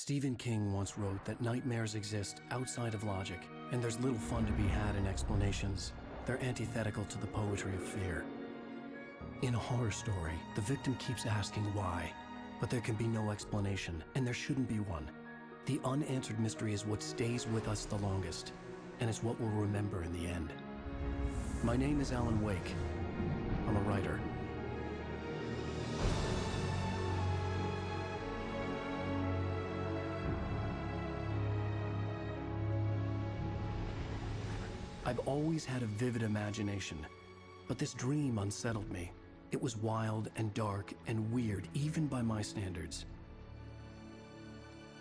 Stephen King once wrote that nightmares exist outside of logic, and there's little fun to be had in explanations. They're antithetical to the poetry of fear. In a horror story, the victim keeps asking why, but there can be no explanation, and there shouldn't be one. The unanswered mystery is what stays with us the longest, and it's what we'll remember in the end. My name is Alan Wake. I'm a writer. I've always had a vivid imagination, but this dream unsettled me. It was wild and dark and weird, even by my standards.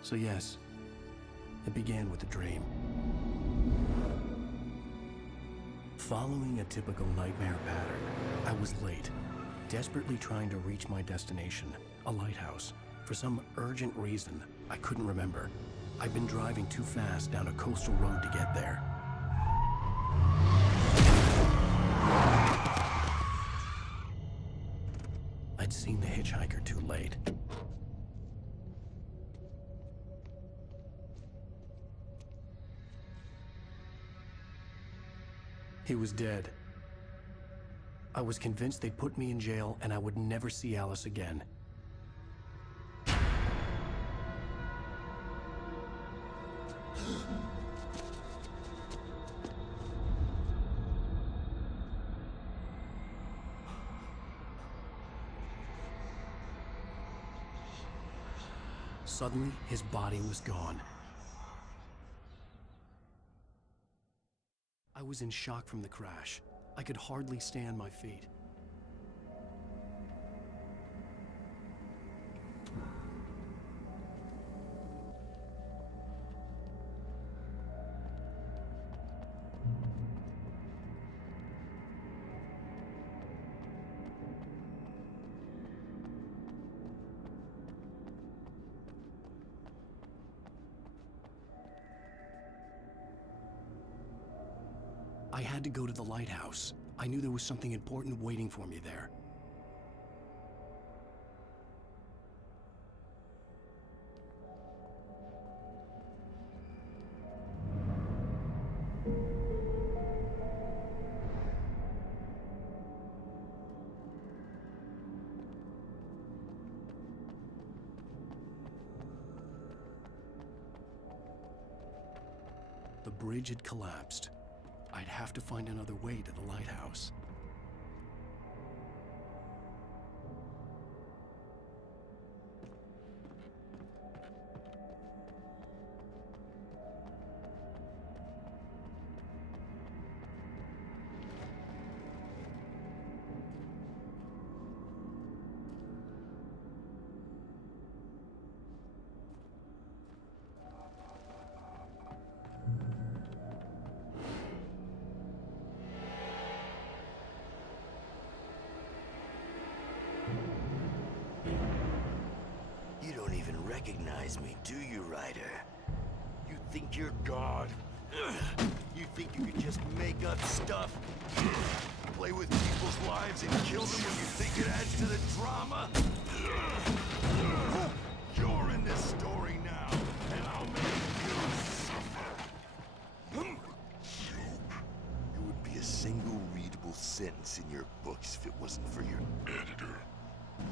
So yes, it began with a dream. Following a typical nightmare pattern, I was late, desperately trying to reach my destination, a lighthouse. For some urgent reason, I couldn't remember. I'd been driving too fast down a coastal road to get there. I'd seen the hitchhiker too late. He was dead. I was convinced they'd put me in jail and I would never see Alice again. Suddenly, his body was gone. I was in shock from the crash. I could hardly stay on my feet. I had to go to the lighthouse. I knew there was something important waiting for me there. The bridge had collapsed. I'd have to find another way to the lighthouse. You don't even recognize me, do you, Ryder? You think you're God? You think you can just make up stuff? Play with people's lives and kill them when you think it adds to the drama? You're in this story now, and I'll make you suffer. It would be a single readable sentence in your books if it wasn't for your editor.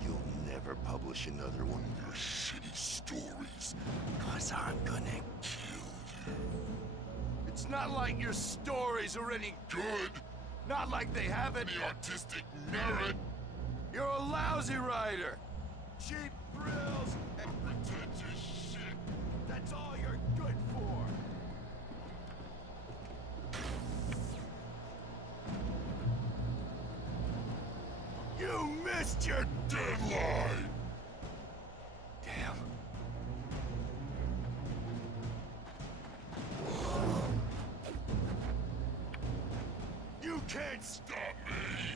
You'll never publish another one of your shitty stories, 'cause I'm gonna kill you. It's not like your stories are any good. Not like they have any artistic merit. You're a lousy writer. Cheap thrills and pretentious shit. That's all you're good for. You missed your deadline! Damn. You can't stop me!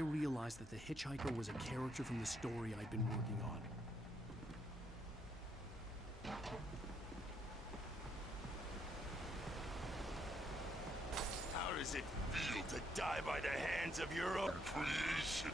realized that the hitchhiker was a character from the story I'd been working on. How does it feel to die by the hands of your own creation?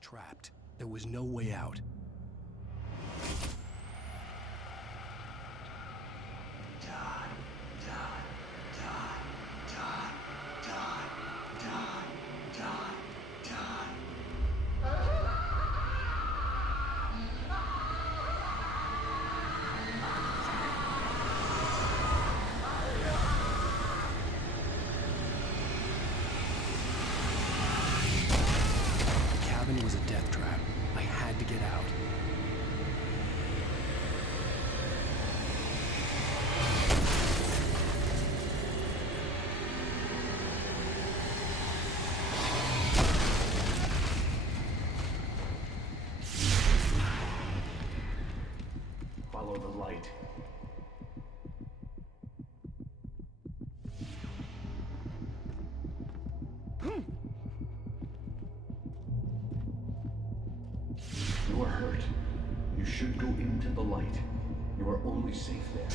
Trapped. There was no way out. It was a death trap. I had to get out. Follow the light. You are hurt. You should go into the light. You are only safe there.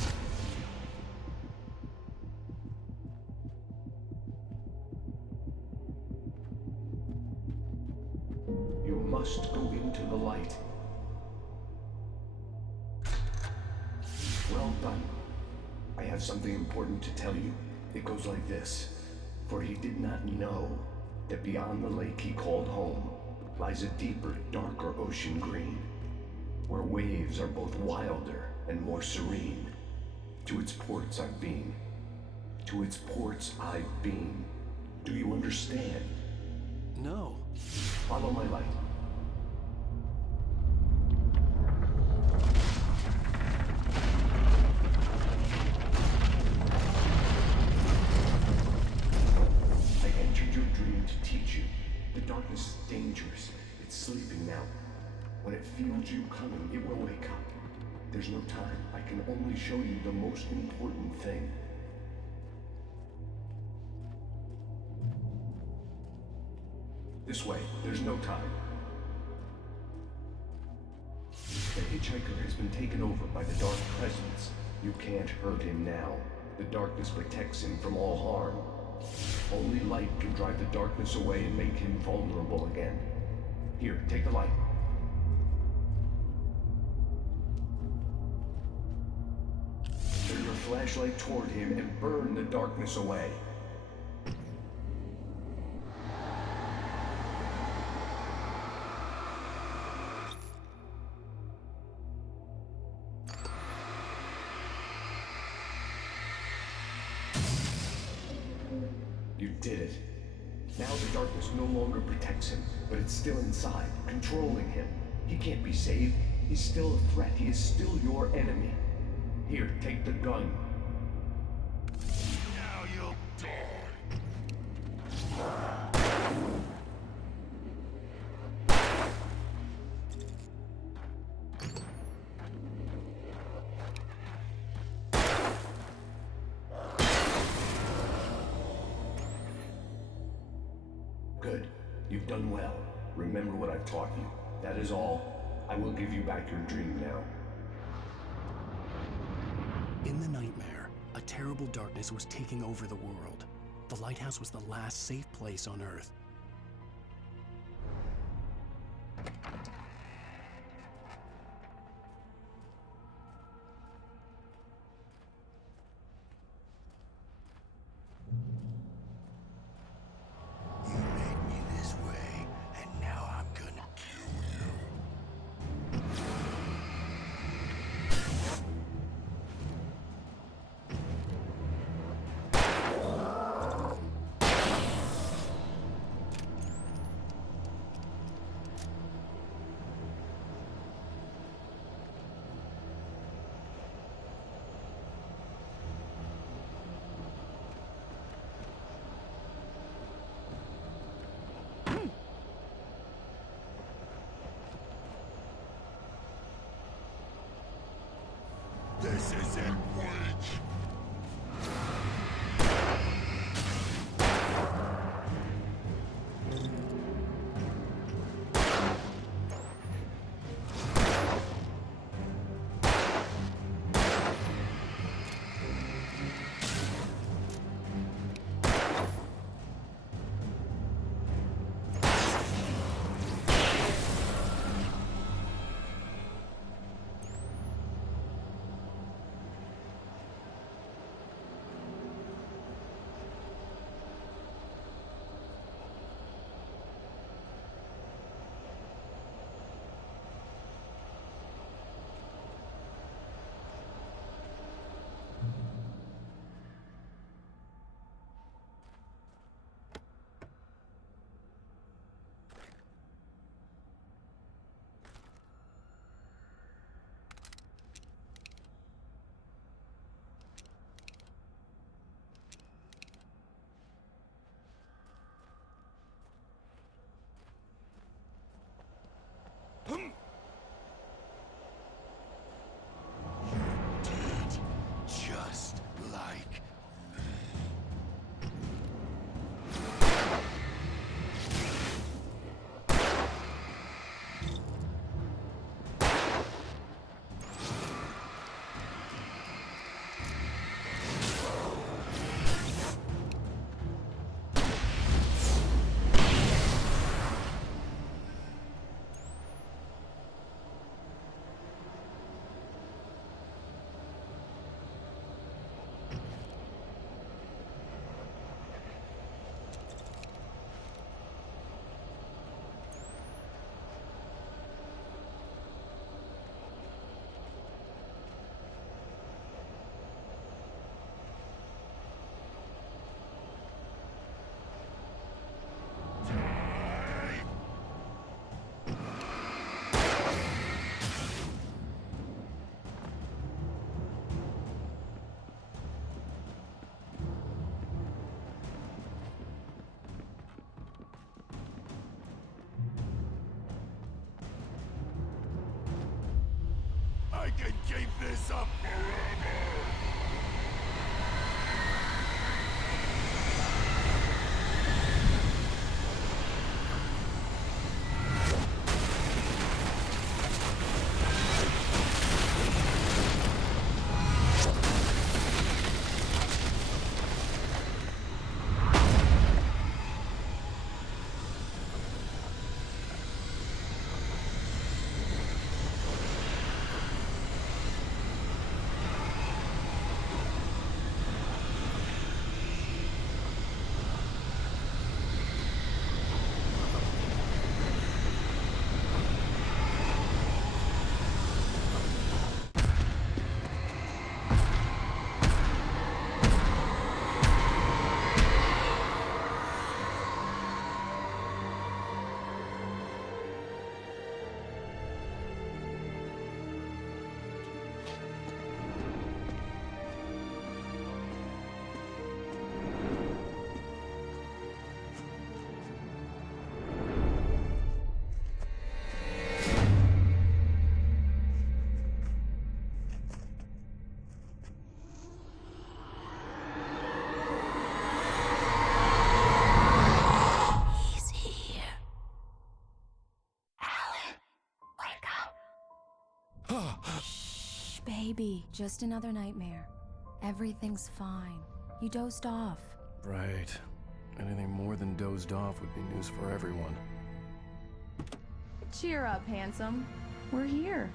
You must go into the light. Well done. I have something important to tell you. It goes like this. For he did not know that beyond the lake he called home lies a deeper, darker ocean green, where waves are both wilder and more serene. To its ports I've been. To its ports I've been. Do you understand? No. Follow my light. I entered your dream to teach you. The darkness is dangerous. It's sleeping now. When it feels you coming, it will wake up. There's no time. I can only show you the most important thing. This way. There's no time. The hitchhiker has been taken over by the dark presence. You can't hurt him now. The darkness protects him from all harm. Only light can drive the darkness away and make him vulnerable again. Here, take the light. Turn your flashlight toward him and burn the darkness away. You did it. Now the darkness no longer protects him, but it's still inside, controlling him. He can't be saved. He's still a threat. He is still your enemy. Here, take the gun. Now you'll die. You've done well. Remember what I've taught you. That is all. I will give you back your dream now. In the nightmare, a terrible darkness was taking over the world. The lighthouse was the last safe place on Earth. You made me this way, and now I'm gonna kill you. This isn't Wake. Did just like I can keep this up forever! Shh, baby. Just another nightmare. Everything's fine. You dozed off. Right. Anything more than dozed off would be news for everyone. Cheer up, handsome. We're here.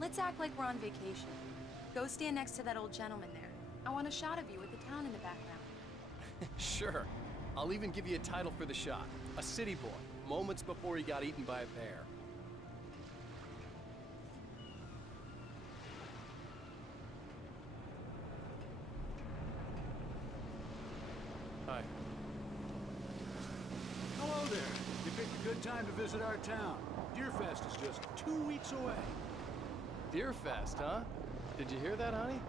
Let's act like we're on vacation. Go stand next to that old gentleman there. I want a shot of you with the town in the background. Sure. I'll even give you a title for the shot. A city boy, moments before he got eaten by a bear. Hi. Hello there. You picked a good time to visit our town. Deerfest is just 2 weeks away. Deerfest, huh? Did you hear that, honey?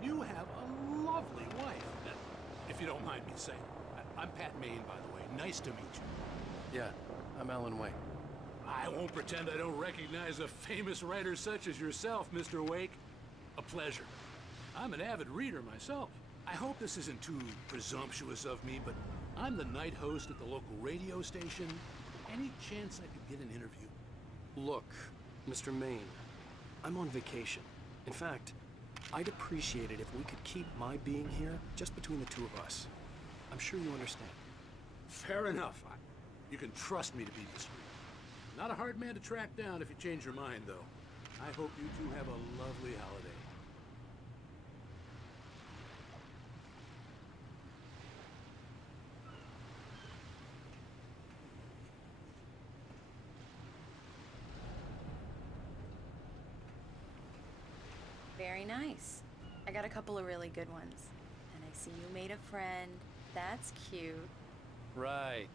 You have a lovely wife, if you don't mind me saying. I'm Pat Maine, by the way. Nice to meet you. Yeah, I'm Alan Wake. I won't pretend I don't recognize a famous writer such as yourself, Mr. Wake. A pleasure. I'm an avid reader myself. I hope this isn't too presumptuous of me, but I'm the night host at the local radio station. Any chance I could get an interview? Look, Mr. Maine, I'm on vacation. In fact, I'd appreciate it if we could keep my being here just between the two of us. I'm sure you understand. Fair enough. You can trust me to be discreet. Not a hard man to track down if you change your mind, though. I hope you two have a lovely holiday. Very nice. I got a couple of really good ones. And I see you made a friend. That's cute. Right.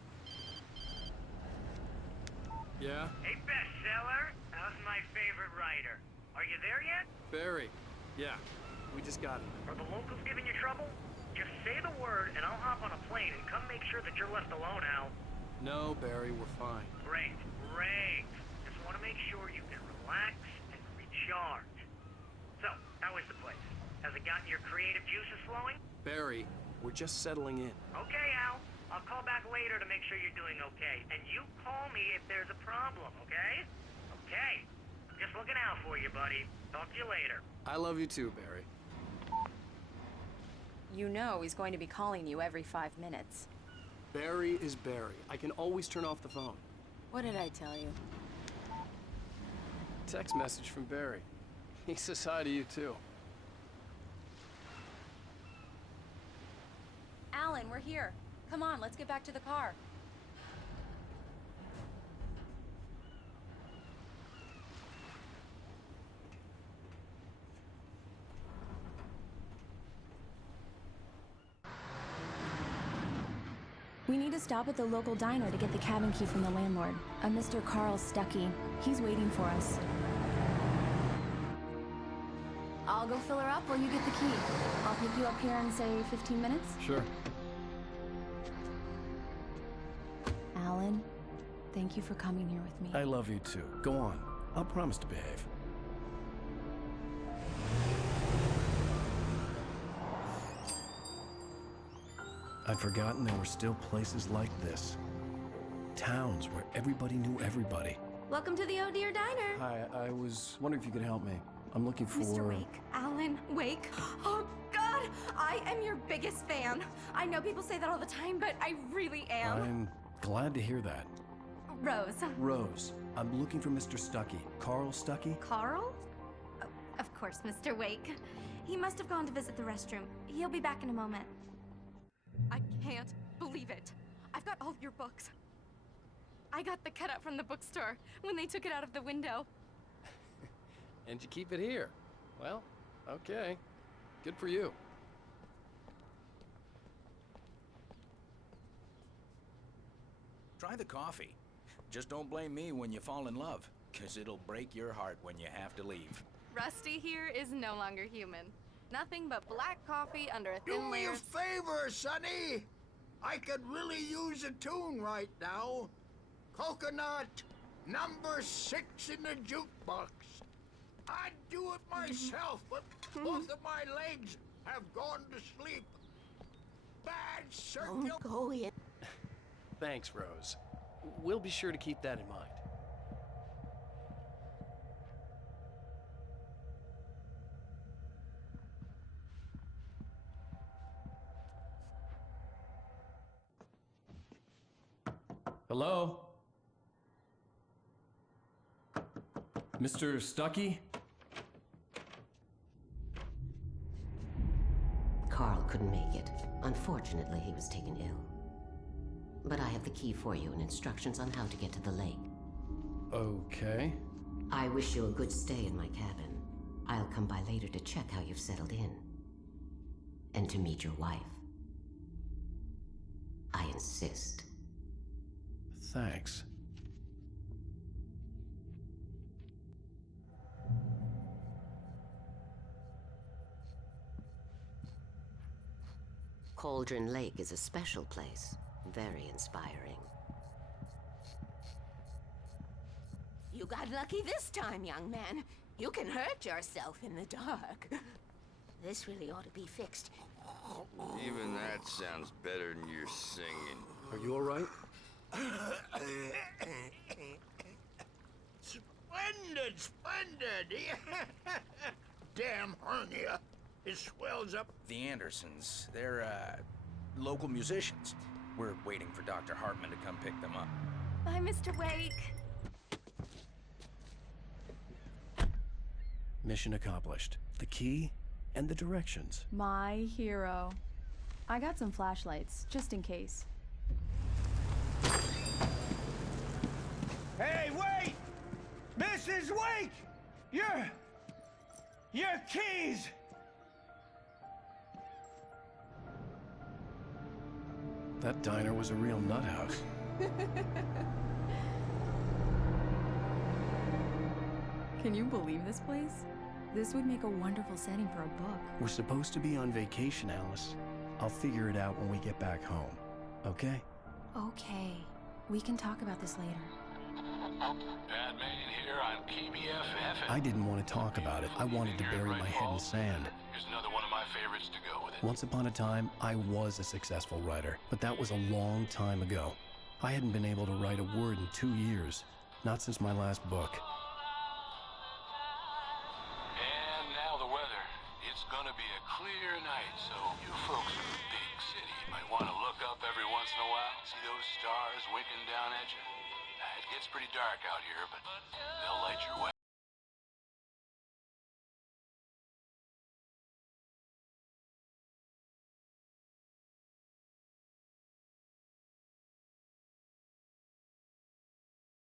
Yeah? Hey, bestseller. How's my favorite writer? Are you there yet? Barry. Yeah. We just got him. Are the locals giving you trouble? Just say the word and I'll hop on a plane and come make sure that you're left alone, Al. No, Barry, we're fine. Great, great. Just want to make sure you can relax and recharge. So, how is the place? Has it gotten your creative juices flowing? Barry, we're just settling in. Okay, Al. I'll call back later to make sure you're doing okay. And you call me if there's a problem, okay? Okay. I'm just looking out for you, buddy. Talk to you later. I love you too, Barry. You know he's going to be calling you every 5 minutes. Barry is Barry. I can always turn off the phone. What did I tell you? Text message from Barry. He says hi to you too. Alan, we're here. Come on, let's get back to the car. We need to stop at the local diner to get the cabin key from the landlord, a Mr. Carl Stuckey. He's waiting for us. I'll go fill her up while you get the key. I'll pick you up here in, say, 15 minutes? Sure. Alan, thank you for coming here with me. I love you too. Go on. I'll promise to behave. I'd forgotten there were still places like this. Towns where everybody knew everybody. Welcome to the Oh Dear Diner. Hi, I was wondering if you could help me. I'm looking for... Mr. Wake. Alan Wake. Oh, God! I am your biggest fan. I know people say that all the time, but I really am. I'm glad to hear that. Rose. Rose, I'm looking for Mr. Stuckey. Carl Stuckey? Carl? Oh, of course, Mr. Wake. He must have gone to visit the restroom. He'll be back in a moment. I can't believe it. I've got all of your books. I got the cutout from the bookstore when they took it out of the window. And you keep it here. Well, okay. Good for you. Try the coffee. Just don't blame me when you fall in love, 'cause it'll break your heart when you have to leave. Rusty here is no longer human. Nothing but black coffee under a Do thin me layer. a favor, Sonny. I could really use a tune right now. Coconut, number 6 in the jukebox. I'd do it myself, but both of my legs have gone to sleep. Bad circulation. Thanks, Rose. We'll be sure to keep that in mind. Hello? Mr. Stuckey? Carl couldn't make it. Unfortunately, he was taken ill. But I have the key for you and instructions on how to get to the lake. Okay. I wish you a good stay in my cabin. I'll come by later to check how you've settled in. And to meet your wife. I insist. Thanks. Cauldron Lake is a special place. Very inspiring. You got lucky this time, young man. You can hurt yourself in the dark. This really ought to be fixed. Even that sounds better than your singing. Are you all right? Splendid, splendid. Damn hernia. It swells up. The Andersons, they're, local musicians. We're waiting for Dr. Hartman to come pick them up. Bye, Mr. Wake. Mission accomplished. The key and the directions. My hero. I got some flashlights, just in case. Hey, wait! Mrs. Wake! Your keys! That diner was a real nut house. Can you believe this place? This would make a wonderful setting for a book. We're supposed to be on vacation, Alice. I'll figure it out when we get back home. Okay? Okay. We can talk about this later. Batman here on KBFF. I didn't want to talk about it. I wanted to bury my head in sand. Here's another one of my favorites to go with it. Once upon a time, I was a successful writer, but that was a long time ago. I hadn't been able to write a word in 2 years, not since my last book. And now the weather. It's gonna be a clear night, so you folks in the big city might want to look up every once in a while, see those stars winking down at you. It gets pretty dark out here, but they'll light your way.